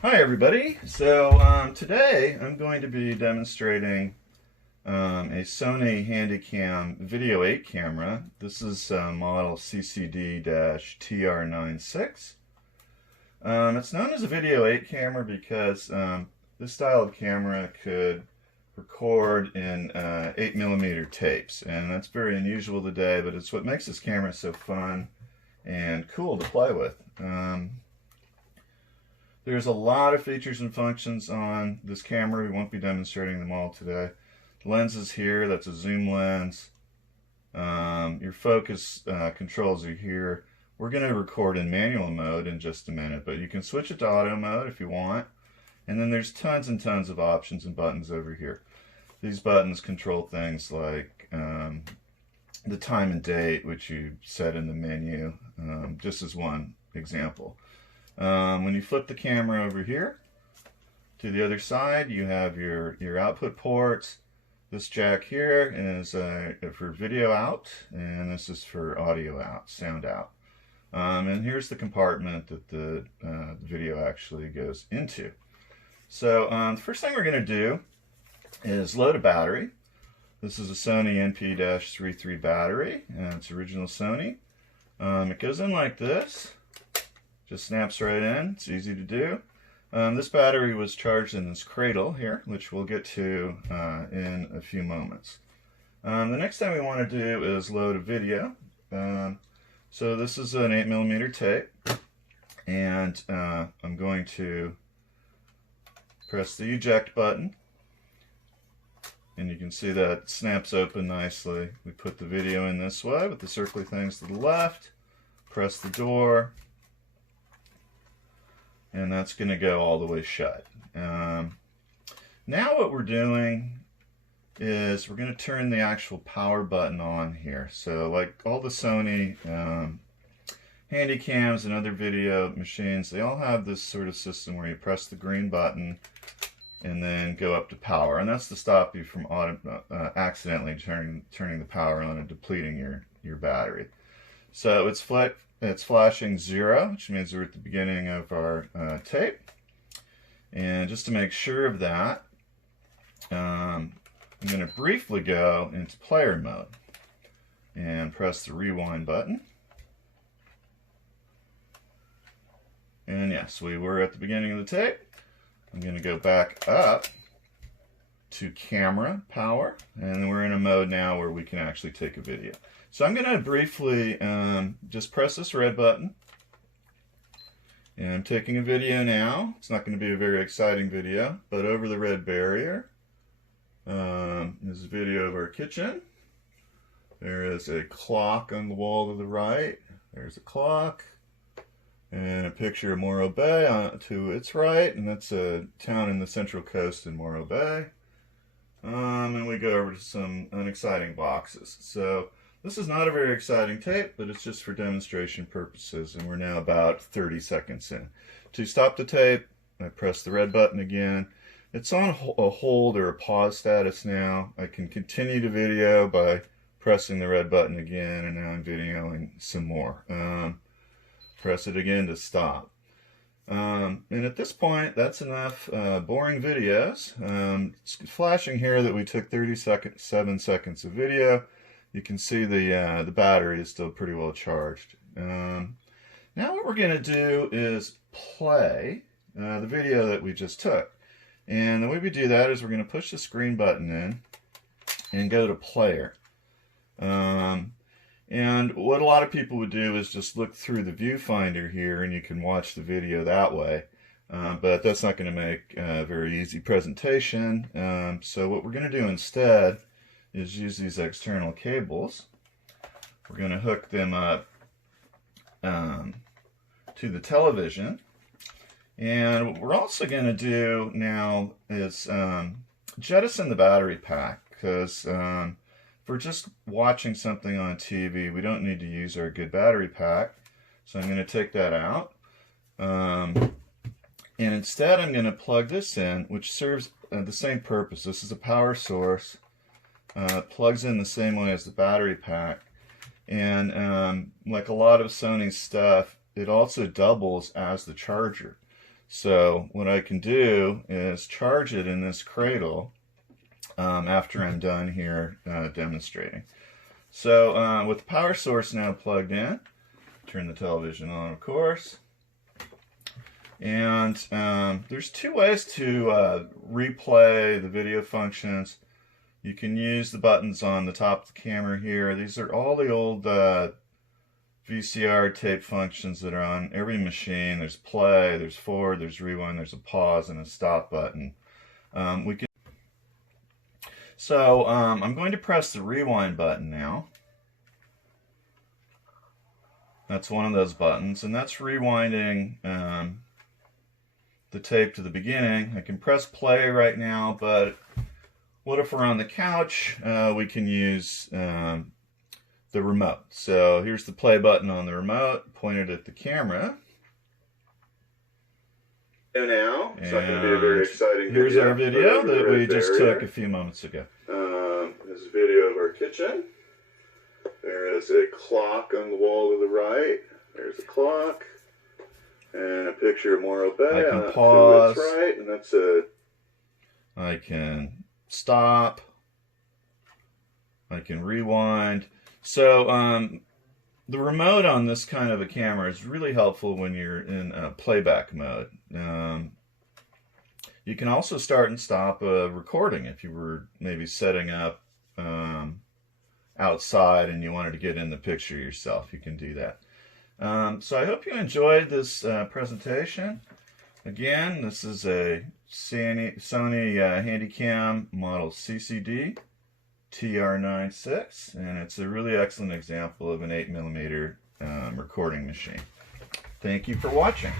Hi everybody. Today I'm going to be demonstrating a Sony Handycam Video 8 camera. This is model CCD-TR96. It's known as a Video 8 camera because this style of camera could record in 8mm tapes, and that's very unusual today, but it's what makes this camera so fun and cool to play with. There's a lot of features and functions on this camera. We won't be demonstrating them all today. The lens is here. That's a zoom lens. Your focus controls are here. We're going to record in manual mode in just a minute, but you can switch it to auto mode if you want. And then there's tons and tons of options and buttons over here. These buttons control things like the time and date, which you set in the menu, just as one example. When you flip the camera over here to the other side, you have your output ports. This jack here is for video out, and this is for audio out, sound out. And here's the compartment that the video actually goes into. So the first thing we're going to do is load a battery. This is a Sony NP-33 battery, and it's original Sony. It goes in like this. Just snaps right in. It's easy to do. This battery was charged in this cradle here, which we'll get to in a few moments. The next thing we want to do is load a video. So this is an 8mm tape, and I'm going to press the eject button, and you can see that it snaps open nicely. We put the video in this way with the circly things to the left, press the door, and that's going to go all the way shut. Now what we're doing is we're going to turn the actual power button on here. So like all the Sony Handycams and other video machines, they all have this sort of system where you press the green button and then go up to power, and that's to stop you from accidentally turning the power on and depleting your battery. So it's flashing 0, which means we're at the beginning of our tape. And just to make sure of that, I'm going to briefly go into player mode and press the rewind button. And yes, we were at the beginning of the tape. I'm going to go back up to camera power, and we're in a mode now where we can actually take a video. So I'm going to briefly just press this red button, and I'm taking a video now. It's not going to be a very exciting video, but over the red barrier is a video of our kitchen. There is a clock on the wall to the right. There's a clock, and a picture of Morro Bay to its right, and that's a town in the Central Coast in Morro Bay. And we go over to some unexciting boxes. So this is not a very exciting tape, but it's just for demonstration purposes, and we're now about 30 seconds in. To stop the tape, I press the red button again. It's on a hold or a pause status now. I can continue the video by pressing the red button again, and now I'm videoing some more. Press it again to stop. And at this point, that's enough boring videos. It's flashing here that we took 7 seconds of video. You can see the battery is still pretty well charged. Now what we're going to do is play the video that we just took. And the way we do that is we're going to push the screen button in and go to player. And what a lot of people would do is just look through the viewfinder here, and you can watch the video that way. But that's not going to make a very easy presentation. So what we're going to do instead is use these external cables. We're going to hook them up to the television. And what we're also going to do now is jettison the battery pack, because if we're just watching something on TV, we don't need to use our good battery pack. So I'm going to take that out. And instead I'm going to plug this in, which serves the same purpose. This is a power source. Plugs in the same way as the battery pack. And like a lot of Sony stuff, it also doubles as the charger. So what I can do is charge it in this cradle after I'm done here demonstrating. So with the power source now plugged in, turn the television on, of course. And there's two ways to replay the video functions. You can use the buttons on the top of the camera here. These are all the old VCR tape functions that are on every machine. There's play, there's forward, there's rewind, there's a pause, and a stop button. I'm going to press the rewind button now. That's one of those buttons, and that's rewinding the tape to the beginning. I can press play right now, but what if we're on the couch? We can use the remote. So here's the play button on the remote, pointed at the camera. Now, it's not going to be a very exciting video. Here's our video that we just took a few moments ago. This is a video of our kitchen. There is a clock on the wall to the right. There's a clock. And a picture of Morro Bay. I can pause. To its right, and that's it. I can stop. I can rewind. So the remote on this kind of a camera is really helpful when you're in playback mode. You can also start and stop a recording if you were maybe setting up outside and you wanted to get in the picture yourself. You can do that. So I hope you enjoyed this presentation. Again, this is a Sony Handycam model CCD-TR96, and it's a really excellent example of an 8mm recording machine. Thank you for watching.